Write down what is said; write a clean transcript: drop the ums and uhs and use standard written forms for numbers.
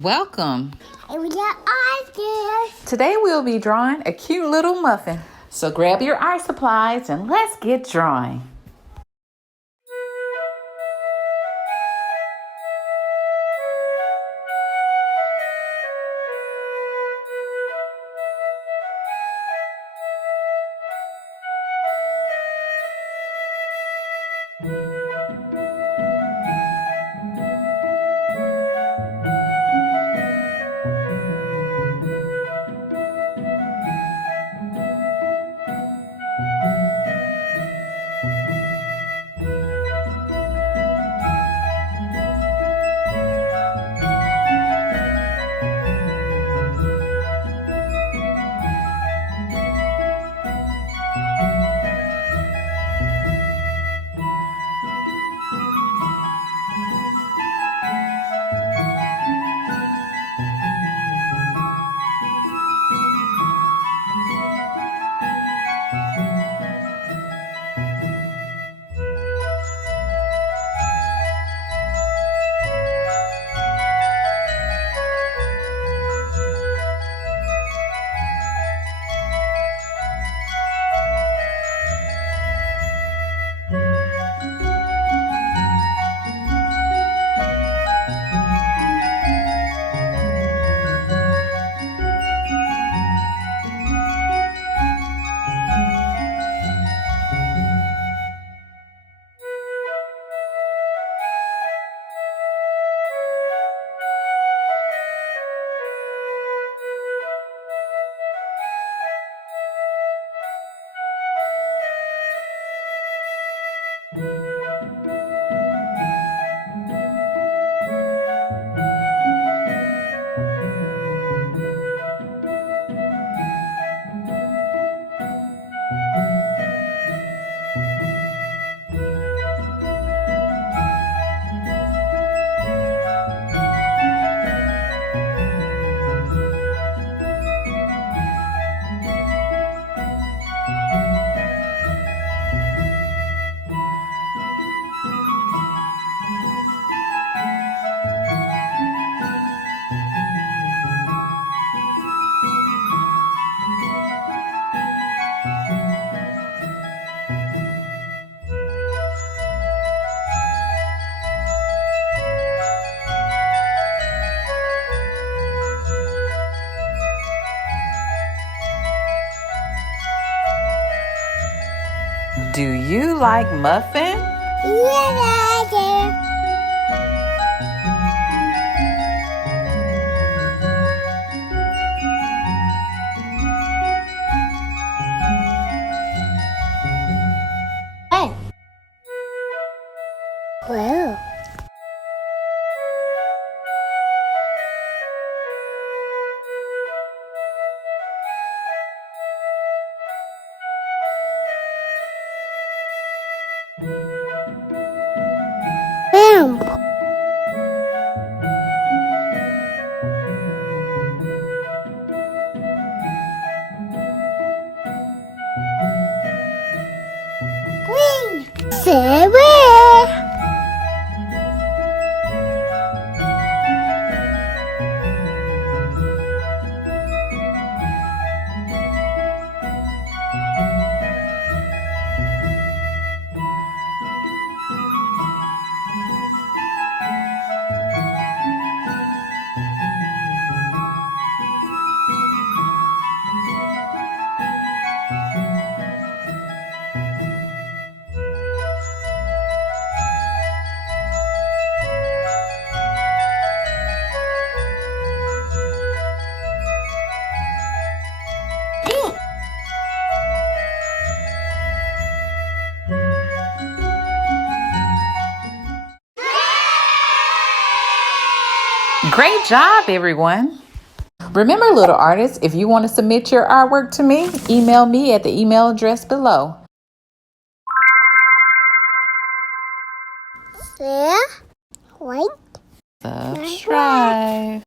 Welcome. There. Today we'll be drawing a cute little muffin. So grab your art supplies and let's get drawing. Do you like muffin? Yeah, Daddy. Hey. Wow. Bam. Green. Seven. Great job, everyone. Remember, little artists, if you want to submit your artwork to me, email me at the email address below. Share. Like. Subscribe.